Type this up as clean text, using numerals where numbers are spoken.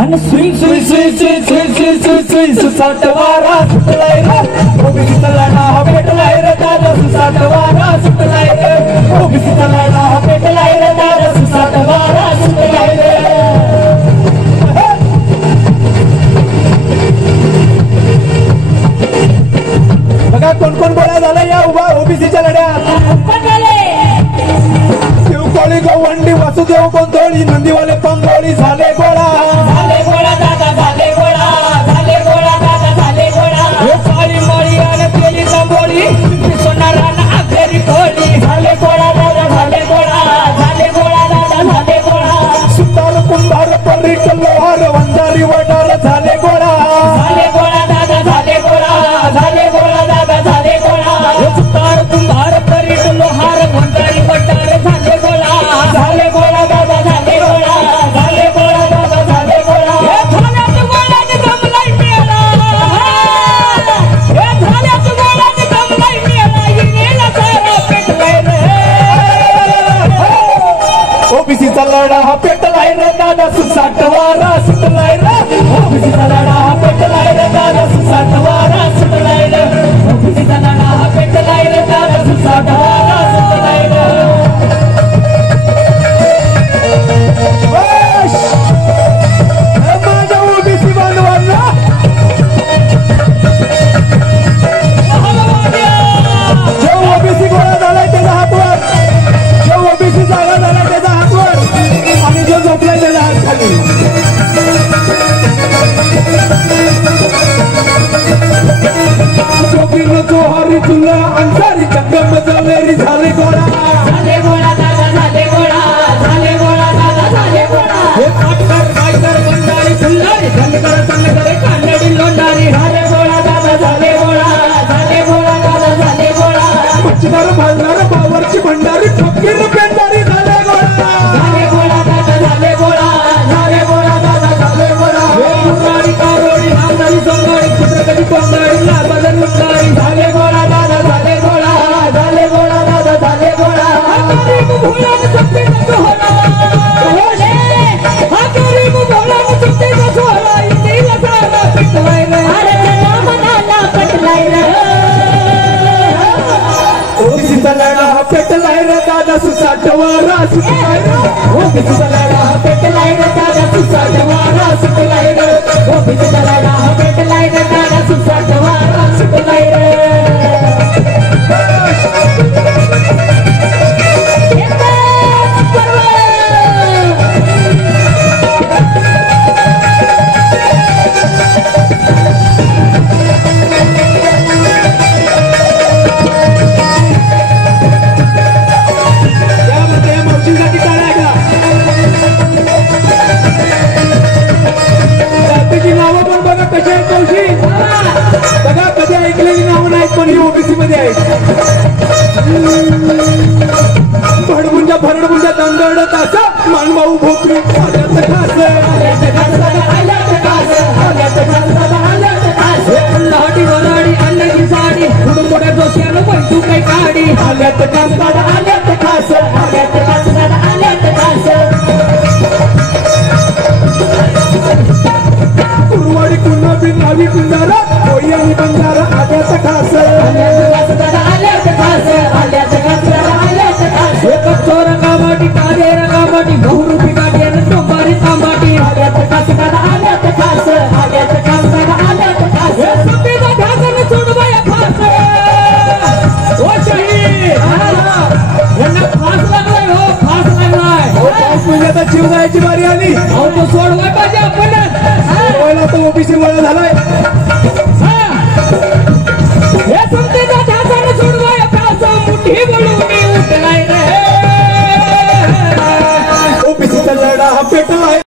आणि सुई सुई सुई सुई सुई सुई सुई सुई सुसाटवारा सुटलाय रे ओबीसीचा लढा हा पेटलाय रे दादा सुसाटवारा सुटलाय रे ओबीसीचा लढा हा पेटलाय रे दादा सुसाटवारा सुटलाय रे बघा कोण कोण गोळा झाला या उभा ओबीसीच्या लढ्यात शिवकोळी गवंडी वासुदेव गोंधळी नंदीवाले पंगोळी झाले गोळा झाले गोळा दादा झाले गोळा झाले गोळा दादा झाले गोळा हे काळी माळी आणि पेली तांबोळी सोनाराना आखेरी कोळी झाले गोळा दादा झाले गोळा झाले गोळा दादा झाले गोळा सुतार कुंभार परीट लोहार वंजारी वडार झाले गोळा झाले गोळा दादा झाले गोळा झाले गोळा दादा झाले गोळा हे सुतार कुंभार परीट लोहार वंजारी वडार झाले गोळा झाले गोळा दादा झाले गोळा झाले गोळा दादा झाले गोळा हे झाल्यात गोळ्यात गमलाई मेला हे झाल्यात गोळ्यात गमलाई मेला इनेला सारा पेटलाय रे ओबीसीचा लढा हा पेटलाय रे दादा सुसाटवारा सुटलाय रे ओबीसीचा लढा हा पेटलाय रे दादा सुसाटवारा सुटलाय रे ओबीसीचा लढा हा पेटलाय रे दादा सुसाटवारा सुटलाय रे माझ्या ओबीसी बांधवांना जो ओबीसी गोळा झालाय त्याचा हात वर जो ओबीसी जागा झालाय त्याचा हात वर आणि जो झोपलाय त्याचा हात खाली जोगिनो जोहारी तुला अंसारी चक्कर मजवेरी झाले गोळा झाले गोळा दादा झाले गोळा झाले गोळा दादा झाले गोळा हे पाटकर बायकर बंडारी फुल्लारी धनगर संगकर कानडी लोंडारी झाले गोळा दादा झाले गोळा झाले गोळा दादा झाले गोळा मच्छीदार भालदार बावरची भंडारी फकीर पेंडारी झाले गोळा झाले गोळा दादा झाले गोळा झाले गोळा दादा झाले गोळा हे मुंगारी कारोडी नांदारी सोंगारी कुत्रकडी कोंगारी लालबदन मुंगारी झाले गोळा दादा झाले गोळा झाले गोळा दादा झाले गोळा गरीब भोळा सत्ते सोहळा होले हा गरीब भोळा सत्ते सोहळा इनेला सारा पेटलाय रे अरे मनाला पेटलाय रे ओबीसीचा लढा हा पेटलाय रे दादा सुसाटवारा सुटलाय रे ओबीसीचा लढा हा पेटलाय रे दादा सुसाटवारा सुटलाय रे ओबीसीचा लढा हा पेटलाय रे दादा सुसाटवारा सुटलाय रे बघा कधी ऐकलेली नावं नाहीत पण ही ओबीसी मध्ये आहेत भडमुंजा भरडमुंजा दंदड तास मानभाऊ भोकरी लहाटी वराडी अन्नाची साडी पुढून मोठ्या जोशानं पैतू काही काढी आल्यात कास काढ आल्यात खास आल्यात कास काढ आल्यात खास कुरवाडी कुन्हाबी नावी कुंडारा होई आणि बंजारा आल्यात खास आल्यात खास आल्यात खास आल्यात खास आल्यात खास एक चोर कामाटी काढे रंगामाटी बहुरूपी गाडी आणि टोपारी तांबाटी आल्यात खास आल्यात खास आल्यात खास आल्यात खास सभेचा ढाकण सोडवाया फास ओ शहीद यांना फास लागलाय हो फास लागलाय फास म्हणजे आता जीव जायची बारी आली अहो तो सोडवाय पाहिजे आपण तो ओबीसी मुळे झालाय